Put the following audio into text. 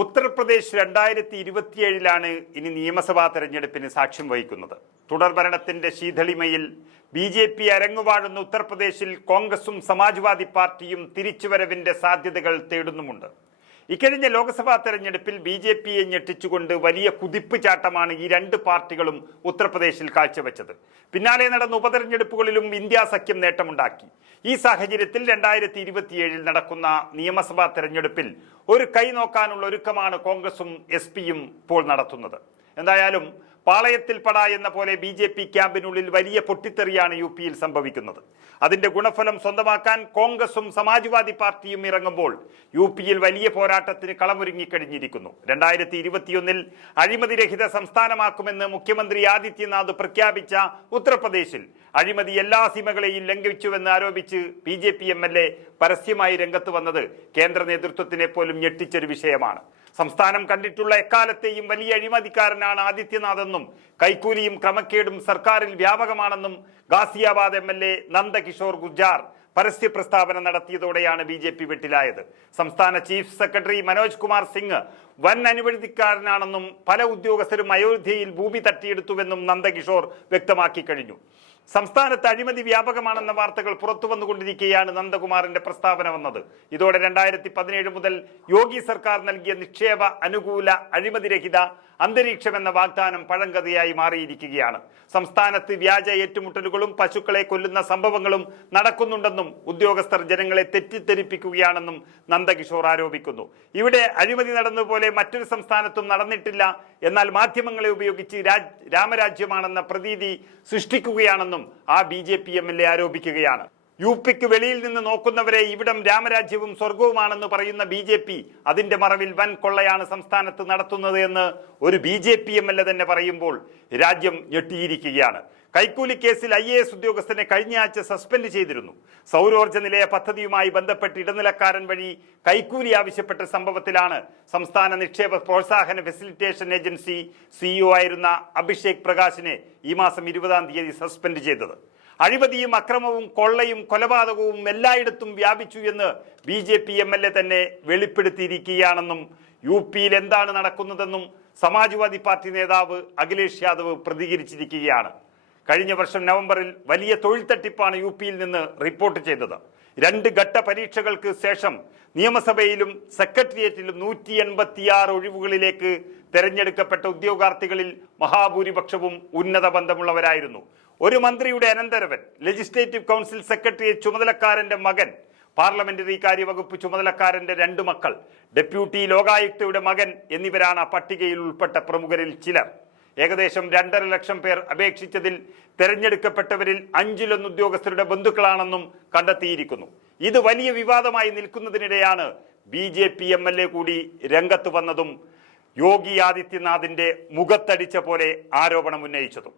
ഉത്തർപ്രദേശ് 2027 ഇനി നിയമസഭാ തെരഞ്ഞെടുപ്പിന് സാക്ഷ്യം വഹിക്കുന്നത്. തുടർഭരണത്തിന്റെ ശീതളിമയിൽ BJP അരങ്ങുവാഴുന്ന ഉത്തർപ്രദേശിൽ കോൺഗ്രസും സമാജ്വാദി പാർട്ടിയും തിരിച്ചുവരവിന്റെ സാധ്യതകൾ തേടുന്നുമുണ്ട്. ഇക്കഴിഞ്ഞ ലോക്സഭാ തെരഞ്ഞെടുപ്പിൽ BJPയെ ഞെട്ടിച്ചുകൊണ്ട് വലിയ കുതിപ്പ് ചാട്ടമാണ് ഈ രണ്ട് പാർട്ടികളും ഉത്തർപ്രദേശിൽ കാഴ്ചവെച്ചത്. പിന്നാലെ നടന്ന ഉപതെരഞ്ഞെടുപ്പുകളിലും ഇന്ത്യ സഖ്യം നേട്ടമുണ്ടാക്കി. ഈ സാഹചര്യത്തിൽ 2027 നടക്കുന്ന നിയമസഭാ തെരഞ്ഞെടുപ്പിൽ ഒരു കൈ നോക്കാനുള്ള ഒരുക്കമാണ് കോൺഗ്രസും SP-യും ഇപ്പോൾ നടത്തുന്നത്. എന്തായാലും പാളയത്തിൽ പട എന്ന പോലെ BJP ക്യാമ്പിനുള്ളിൽ വലിയ പൊട്ടിത്തെറിയാണ് UP-യിൽ സംഭവിക്കുന്നത്. അതിന്റെ ഗുണഫലം സ്വന്തമാക്കാൻ കോൺഗ്രസും സമാജ്വാദി പാർട്ടിയും ഇറങ്ങുമ്പോൾ UP-യിൽ വലിയ പോരാട്ടത്തിന് കളമൊരുങ്ങിക്കഴിഞ്ഞിരിക്കുന്നു. 2021 അഴിമതിരഹിത സംസ്ഥാനമാക്കുമെന്ന് മുഖ്യമന്ത്രി ആദിത്യനാഥ് പ്രഖ്യാപിച്ച ഉത്തർപ്രദേശിൽ അഴിമതി എല്ലാ സീമകളെയും ലംഘിച്ചുവെന്ന് ആരോപിച്ച് BJP MLA പരസ്യമായി രംഗത്ത് വന്നത് കേന്ദ്ര നേതൃത്വത്തിനെ പോലും ഞെട്ടിച്ചൊരു വിഷയമാണ്. സംസ്ഥാനം കണ്ടിട്ടുള്ള എക്കാലത്തെയും വലിയ അഴിമതിക്കാരനാണ് ആദിത്യനാഥ് എന്നും കൈക്കൂലിയും ക്രമക്കേടും സർക്കാരിൽ വ്യാപകമാണെന്നും ഗാസിയാബാദ് MLA നന്ദകിഷോർ ഗുർജാർ പരസ്യ പ്രസ്താവന നടത്തിയതോടെയാണ് BJP വെട്ടിലായത്. സംസ്ഥാന ചീഫ് സെക്രട്ടറി മനോജ് കുമാർ സിംഗ് വൻ അനുവദിക്കാരനാണെന്നും പല ഉദ്യോഗസ്ഥരും അയോധ്യയിൽ ഭൂമി തട്ടിയെടുത്തുവെന്നും നന്ദകിഷോർ വ്യക്തമാക്കി കഴിഞ്ഞു. സംസ്ഥാനത്ത് അഴിമതി വ്യാപകമാണെന്ന വാർത്തകൾ പുറത്തു വന്നുകൊണ്ടിരിക്കെയാണ് നന്ദകുമാറിന്റെ പ്രസ്താവന വന്നത്. ഇതോടെ 2017 മുതൽ യോഗി സർക്കാർ നൽകിയ നിക്ഷേപ അനുകൂല അഴിമതിരഹിത അന്തരീക്ഷം എന്ന വാഗ്ദാനം പഴങ്കഥയായി മാറിയിരിക്കുകയാണ്. സംസ്ഥാനത്ത് വ്യാജ ഏറ്റുമുട്ടലുകളും പശുക്കളെ കൊല്ലുന്ന സംഭവങ്ങളും നടക്കുന്നുണ്ടെന്നും ഉദ്യോഗസ്ഥർ ജനങ്ങളെ തെറ്റിദ്ധരിപ്പിക്കുകയാണെന്നും നന്ദകിഷോർ ആരോപിക്കുന്നു. ഇവിടെ അഴിമതി നടന്നതുപോലെ മറ്റൊരു സംസ്ഥാനത്തും നടന്നിട്ടില്ല, എന്നാൽ മാധ്യമങ്ങളെ ഉപയോഗിച്ച് രാമരാജ്യമാണെന്ന പ്രതീതി സൃഷ്ടിക്കുകയാണെന്നും ആ BJP MLA ആരോപിക്കുകയാണ്. UP-ക്ക് വെളിയിൽ നിന്ന് നോക്കുന്നവരെ ഇവിടം രാമരാജ്യവും സ്വർഗവുമാണെന്ന് പറയുന്ന BJP അതിന്റെ മറവിൽ വൻ കൊള്ളയാണ് സംസ്ഥാനത്ത് നടത്തുന്നത് എന്ന് ഒരു BJP MLA തന്നെ പറയുമ്പോൾ രാജ്യം ഞെട്ടിയിരിക്കുകയാണ്. കൈക്കൂലി കേസിൽ IAS ഉദ്യോഗസ്ഥനെ കഴിഞ്ഞ ആഴ്ച സസ്പെൻഡ് ചെയ്തിരുന്നു. സൗരോർജ്ജ നിലയ പദ്ധതിയുമായി ബന്ധപ്പെട്ട് ഇടനിലക്കാരൻ വഴി കൈക്കൂലി ആവശ്യപ്പെട്ട സംഭവത്തിലാണ് സംസ്ഥാന നിക്ഷേപ പ്രോത്സാഹന ഫെസിലിറ്റേഷൻ ഏജൻസി CEO ആയിരുന്ന അഭിഷേക് പ്രകാശിനെ ഈ മാസം 20-ാം തീയതി സസ്പെൻഡ് ചെയ്തത്. അഴിമതിയും അക്രമവും കൊള്ളയും കൊലപാതകവും എല്ലായിടത്തും വ്യാപിച്ചു എന്ന് BJP MLA തന്നെ വെളിപ്പെടുത്തിയിരിക്കുകയാണെന്നും UP-യിൽ എന്താണ് നടക്കുന്നതെന്നും സമാജ്വാദി പാർട്ടി നേതാവ് അഖിലേഷ് യാദവ് പ്രതികരിച്ചിരിക്കുകയാണ്. കഴിഞ്ഞ വർഷം നവംബറിൽ വലിയ തൊഴിൽ തട്ടിപ്പാണ് UP-യിൽ നിന്ന് റിപ്പോർട്ട് ചെയ്തത്. 2 ഘട്ട പരീക്ഷകൾക്ക് ശേഷം നിയമസഭയിലും സെക്രട്ടേറിയറ്റിലും 186 ഒഴിവുകളിലേക്ക് തെരഞ്ഞെടുക്കപ്പെട്ട ഉദ്യോഗാർത്ഥികളിൽ മഹാഭൂരിപക്ഷവും ഉന്നത ബന്ധമുള്ളവരായിരുന്നു. ഒരു മന്ത്രിയുടെ അനന്തരവൻ, ലെജിസ്ലേറ്റീവ് കൗൺസിൽ സെക്രട്ടേറിയറ്റ് ചുമതലക്കാരന്റെ മകൻ, പാർലമെന്ററി കാര്യവകുപ്പ് ചുമതലക്കാരന്റെ 2 മക്കൾ, ഡെപ്യൂട്ടി ലോകായുക്തയുടെ മകൻ എന്നിവരാണ് പട്ടികയിൽ ഉൾപ്പെട്ട പ്രമുഖരിൽ ചിലർ. ഏകദേശം 2.5 ലക്ഷം പേർ അപേക്ഷിച്ചതിൽ തെരഞ്ഞെടുക്കപ്പെട്ടവരിൽ 1/5 ഉദ്യോഗസ്ഥരുടെ ബന്ധുക്കളാണെന്നും കണ്ടെത്തിയിരിക്കുന്നു. ഇത് വലിയ വിവാദമായി നിൽക്കുന്നതിനിടെയാണ് BJP MLA കൂടി രംഗത്ത് വന്നതും യോഗി ആദിത്യനാഥിന്റെ മുഖത്തടിച്ച പോലെ ആരോപണം ഉന്നയിച്ചതും.